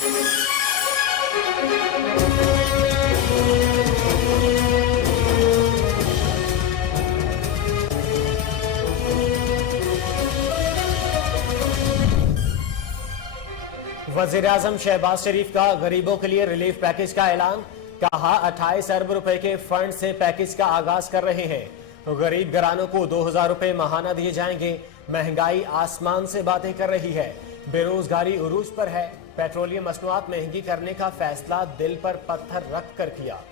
वजीर-ए-आजम शहबाज शरीफ का गरीबों के लिए रिलीफ पैकेज का ऐलान। कहा 28 अरब रुपए के फंड से पैकेज का आगाज कर रहे हैं। गरीब घरानों को 2000 रुपए माहाना दिए जाएंगे। महंगाई आसमान से बातें कर रही है। बेरोजगारी उरूज पर है। पेट्रोलियम मसनूआत महंगी करने का फैसला दिल पर पत्थर रख कर किया।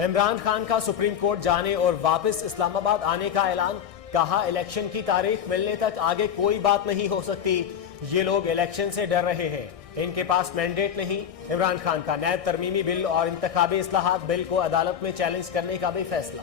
इमरान खान का सुप्रीम कोर्ट जाने और वापस इस्लामाबाद आने का ऐलान। कहा इलेक्शन की तारीख मिलने तक आगे कोई बात नहीं हो सकती। ये लोग इलेक्शन से डर रहे हैं, इनके पास मैंडेट नहीं। इमरान खान का नैब तरमीमी बिल और इंतखाबी इस्लाहात बिल को अदालत में चैलेंज करने का भी फैसला।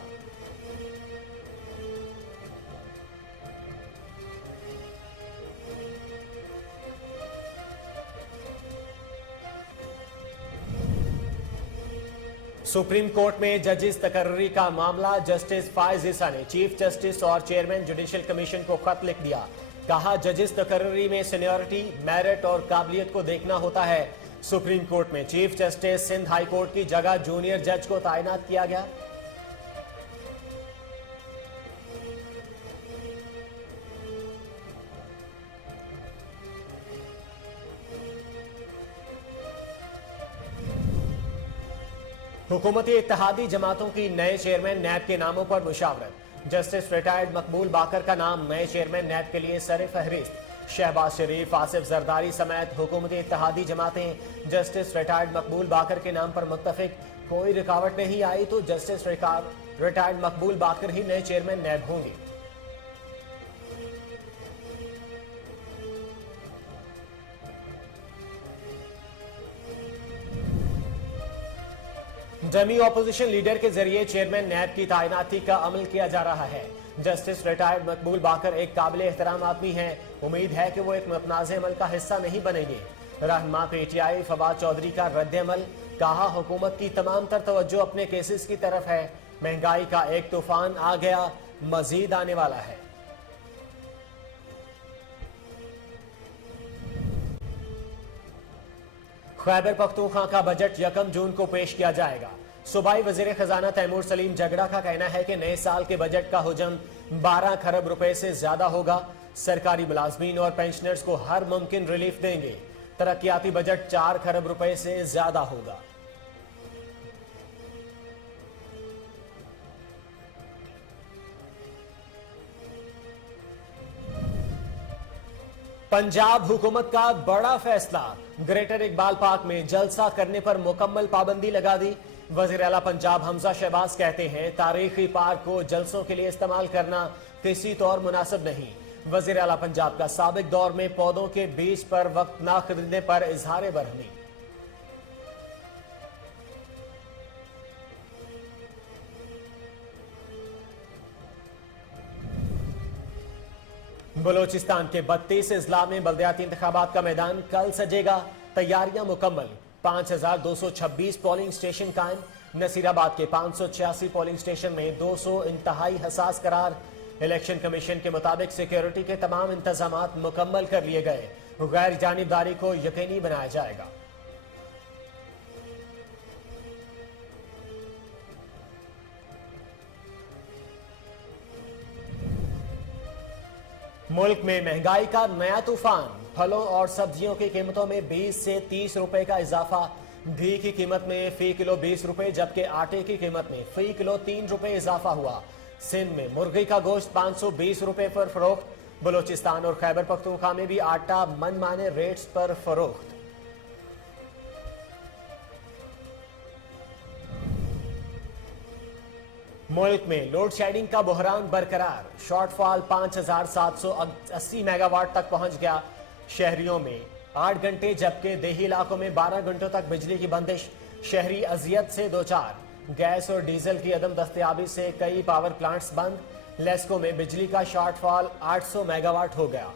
सुप्रीम कोर्ट में जजेस तकर्री का मामला। जस्टिस फायज ईसा ने चीफ जस्टिस और चेयरमैन जुडिशियल कमीशन को खत लिख दिया। कहा जजेस तकर्री में सीनियरिटी, मेरिट और काबिलियत को देखना होता है। सुप्रीम कोर्ट में chief justice Sindh high court की जगह जूनियर जज को तैनात किया गया। हुकूमती इत्तेहादी जमातों की नए चेयरमैन नैब के नामों पर मुशावरत। जस्टिस रिटायर्ड मकबूल बाकर का नाम नए चेयरमैन नैब के लिए सर फहरिस्त। शहबाज शरीफ, आसिफ जरदारी समेत हुकूमती इत्तेहादी जमातें जस्टिस रिटायर्ड मकबूल बाकर के नाम पर मुत्तफिक। कोई रुकावट नहीं आई तो जस्टिस रिटायर्ड मकबूल बाकर ही नए चेयरमैन नैब होंगे। डमी ऑपोजिशन लीडर के जरिए चेयरमैन नैब की तैनाती का अमल किया जा रहा है। जस्टिस रिटायर्ड मकबूल बाकर एक काबिल एहतराम आदमी हैं। उम्मीद है कि वो एक मुतनाज़ अमल का हिस्सा नहीं बनेंगे। रहनुमा पीटीआई फवाद चौधरी का रद्द-ए-अमल। कहा हुकूमत की तमाम तर तवज्जो अपने केसेस की तरफ है। महंगाई का एक तूफान आ गया, मजीद आने वाला है। खैबर पख्तूनख्वा का बजट 1 जून को पेश किया जाएगा। सूबाई वजीर खजाना तैमूर सलीम जगड़ा का कहना है कि नए साल के बजट का हुजम 12 खरब रुपए से ज्यादा होगा। सरकारी मुलाजमीन और पेंशनर्स को हर मुमकिन रिलीफ देंगे। तरक्याती बजट 4 खरब रुपए से ज्यादा होगा। पंजाब हुकूमत का बड़ा फैसला। ग्रेटर इकबाल पार्क में जलसा करने पर मुकम्मल पाबंदी लगा दी। वजीर आला पंजाब हमजा शहबाज कहते हैं तारीखी पार्क को जलसों के लिए इस्तेमाल करना किसी तौर मुनासिब नहीं। वजीर आला पंजाब का साबिक दौर में पौधों के बीज पर वक्त ना खरीदने पर इजहार बरहमी। बलोचिस्तान के 32 अजला में बल्दियाती इंतखाबात का मैदान कल सजेगा। तैयारियां मुकम्मल। 5226 पोलिंग स्टेशन कायम। नसीराबाद के 586 पोलिंग स्टेशन में 200 इंतहाई हसास करार। इलेक्शन कमीशन के मुताबिक सिक्योरिटी के तमाम इंतजामात मुकम्मल कर लिए गए। गैर जानिबदारी को यकीनी बनाया जाएगा। मुल्क में महंगाई का नया तूफान। फलों और सब्जियों की कीमतों में 20 से 30 रुपए का इजाफा। घी की कीमत में फी किलो 20 रुपए जबकि आटे की कीमत में फी किलो 3 रुपए इजाफा हुआ। सिंध में मुर्गी का गोश्त 520 रुपए पर फरोख्त। बलोचिस्तान और खैबर पख्तूनख्वा में भी आटा मनमाने रेट्स पर फरोख्त। मुल्क में लोड शेडिंग का बहरान बरकरार। शॉर्टफॉल 5780 मेगावाट तक पहुंच गया। शहरियों में 8 घंटे जबकि देही इलाकों में 12 घंटों तक बिजली की बंदिश। शहरी अजियत से दो चार। गैस और डीजल की अदम दस्तयाबी से कई पावर प्लांट्स बंद। लेस्को में बिजली का शॉर्टफॉल 800 मेगावाट हो गया।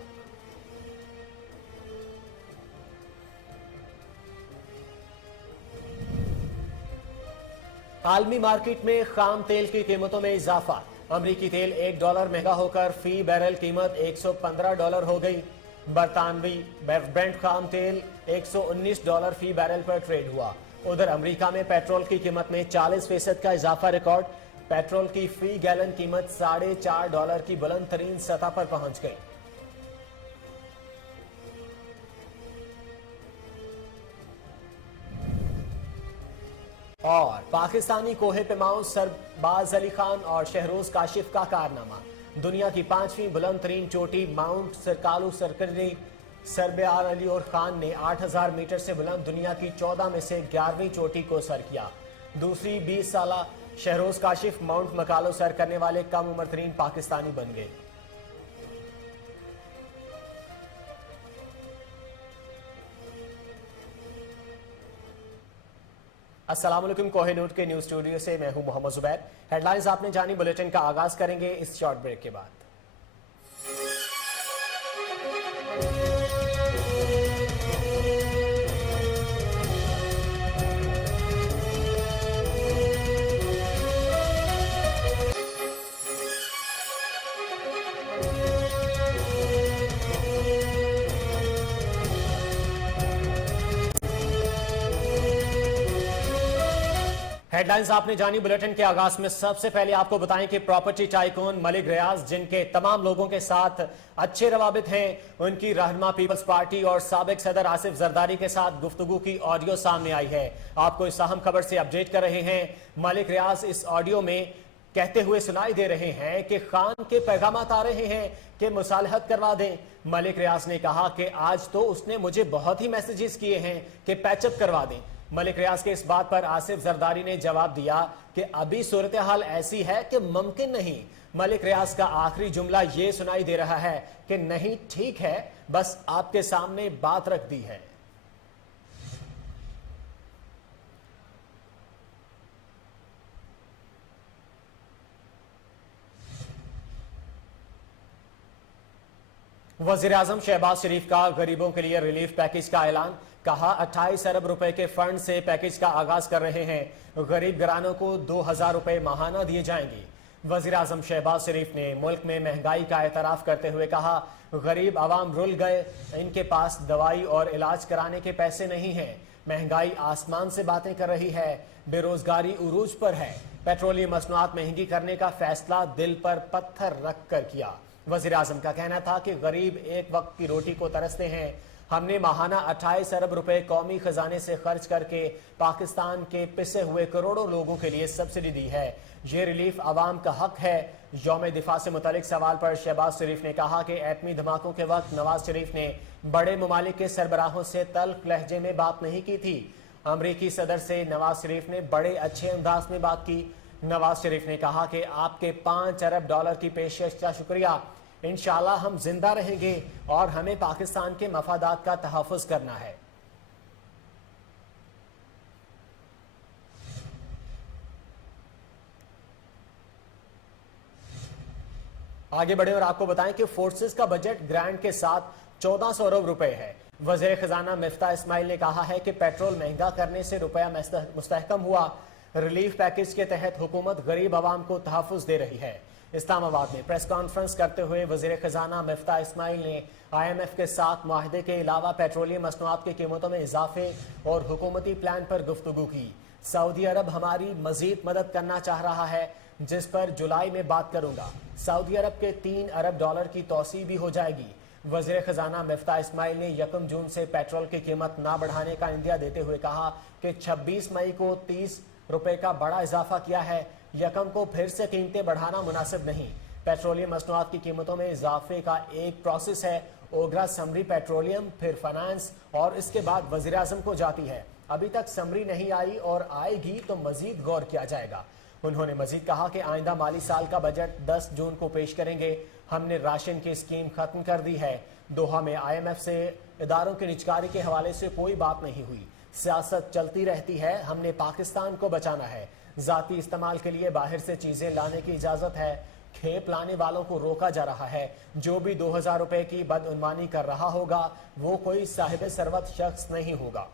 आलमी मार्केट में खाम तेल की कीमतों में इजाफा। अमरीकी तेल $1 महंगा होकर फी बैरल कीमत $115 हो गई। बरतानवी ब्रेंट खाम तेल $119 फी बैरल पर ट्रेड हुआ। उधर अमेरिका में पेट्रोल की कीमत में 40% का इजाफा रिकॉर्ड। पेट्रोल की फी गैलन कीमत $4.5 की बुलंद तरीन सतह पर पहुंच गई। और पाकिस्तानी कोहे पेमाओं सरबाज अली खान और शहरोज काशिफ का कारनामा। दुनिया की 5वीं बुलंद तरीन चोटी माउंट सरकालू सरकरी सरबयार अली और खान ने 8000 मीटर से बुलंद दुनिया की 14 में से 11वीं चोटी को सर किया। दूसरी 20 साला शहरोज काशिफ माउंट मकालो सर करने वाले कम उम्र तरीन पाकिस्तानी बन गए। अस्सलाम वालेकुम, कोहिनूर के न्यूज स्टूडियो से मैं हूं मोहम्मद जुबैर। हेडलाइंस आपने जानी, बुलेटिन का आगाज करेंगे इस शॉर्ट ब्रेक के बाद। हेडलाइंस आपने जानी, बुलेटिन के आगाज में सबसे पहले आपको बताएं कि प्रॉपर्टी टाइकून मलिक रियाज, जिनके तमाम लोगों के साथ अच्छे रवाबित हैं, उनकी रहनुमा पीपल्स पार्टी और साबिक सदर आसिफ जरदारी के साथ गुफ्तगू की ऑडियो सामने आई है। आपको इस अहम खबर से अपडेट कर रहे हैं। मलिक रियाज इस ऑडियो में कहते हुए सुनाई दे रहे हैं कि खान के पैगामात आ रहे हैं कि मुसालहत करवा दें। मलिक रियाज ने कहा कि आज तो उसने मुझे बहुत ही मैसेजेस किए हैं कि पैचअप करवा दें। मलिक रियाज के इस बात पर आसिफ जरदारी ने जवाब दिया कि अभी सूरत हाल ऐसी है कि मुमकिन नहीं। मलिक रियाज का आखिरी जुमला यह सुनाई दे रहा है कि नहीं, ठीक है, बस आपके सामने बात रख दी है। वजीर आजम शहबाज शरीफ का गरीबों के लिए रिलीफ पैकेज का ऐलान। कहा 28 अरब रुपए के फंड से पैकेज का आगाज कर रहे हैं। गरीब घरानों को 2000 रुपए माहाना दिए जाएंगे। वजीर आजम शहबाज शरीफ ने मुल्क में महंगाई का एतराफ करते हुए कहा, गरीब आवाम रुल गए, इनके पास दवाई और इलाज कराने के पैसे नहीं हैं। महंगाई आसमान से बातें कर रही है, बेरोजगारी उरूज पर है। पेट्रोलियम मसनूआत महंगी करने का फैसला दिल पर पत्थर रख कर किया। वजीर आजम का कहना था कि गरीब एक वक्त की रोटी को तरसते हैं। हमने माहाना 28 अरब रुपए कौमी खजाने से खर्च करके पाकिस्तान के पिसे हुए करोड़ों लोगों के लिए सब्सिडी दी है। ये रिलीफ आवाम का हक है। यौम दिफा से मुतालिक सवाल पर शहबाज शरीफ ने कहा कि एटमी धमाकों के वक्त नवाज शरीफ ने बड़े ममालिक के सरबराहों से तल्ख लहजे में बात नहीं की थी। अमरीकी सदर से नवाज शरीफ ने बड़े अच्छे अंदाज में बात की। नवाज शरीफ ने कहा कि आपके $5 अरब की पेशकश का शुक्रिया, इंशाल्लाह हम जिंदा रहेंगे और हमें पाकिस्तान के मफादात का तहफ़्फ़ुज़ करना है। आगे बढ़े और आपको बताएं कि फोर्सेस का बजट ग्रांट के साथ 1400 अरब रुपए है। वज़ीर खजाना मिफ्ता इस्माइल ने कहा है कि पेट्रोल महंगा करने से रुपया मुस्तहकम हुआ। रिलीफ पैकेज के तहत हुकूमत गरीब आवाम को तहफ़्फ़ुज़ दे रही है। इस्लामाबाद में प्रेस कॉन्फ्रेंस करते हुए वज़ीर खजाना मिफ्ता इस्माइल ने IMF के साथ मुआहदे के अलावा पेट्रोलियम मसनूआत की कीमतों में इजाफे और हुकूमती प्लान पर गुफ्तगू की। सऊदी अरब हमारी मजीद मदद करना चाह रहा है, जिस पर जुलाई में बात करूंगा। सऊदी अरब के $3 अरब की तोसी भी हो जाएगी। वज़ीर खजाना मिफ्ता इस्माइल ने 1 जून से पेट्रोल की कीमत ना बढ़ाने का इंदिया देते हुए कहा कि 26 मई को 30 रुपए का बड़ा इजाफा किया है। 1 को फिर से कीमतें बढ़ाना मुनासिब नहीं। पेट्रोलियम मसनूआत की कीमतों में इजाफे का एक प्रोसेस है। ओगरा समरी पेट्रोलियम, फिर फाइनेंस और इसके बाद वज़ीर आज़म को जाती है। अभी तक समरी नहीं आई और आएगी तो मजीद गौर किया जाएगा। उन्होंने मजीद कहा कि आइंदा माली साल का बजट 10 जून को पेश करेंगे। हमने राशन की स्कीम खत्म कर दी है। दोहा में IMF से इदारों की निजकारी के हवाले से कोई बात नहीं हुई। सियासत चलती रहती है, हमने पाकिस्तान को बचाना है। जाती इस्तेमाल के लिए बाहर से चीजें लाने की इजाजत है। खेप लाने वालों को रोका जा रहा है। जो भी 2000 रुपए की बदउनवानी कर रहा होगा वो कोई साहिब सरवत शख्स नहीं होगा।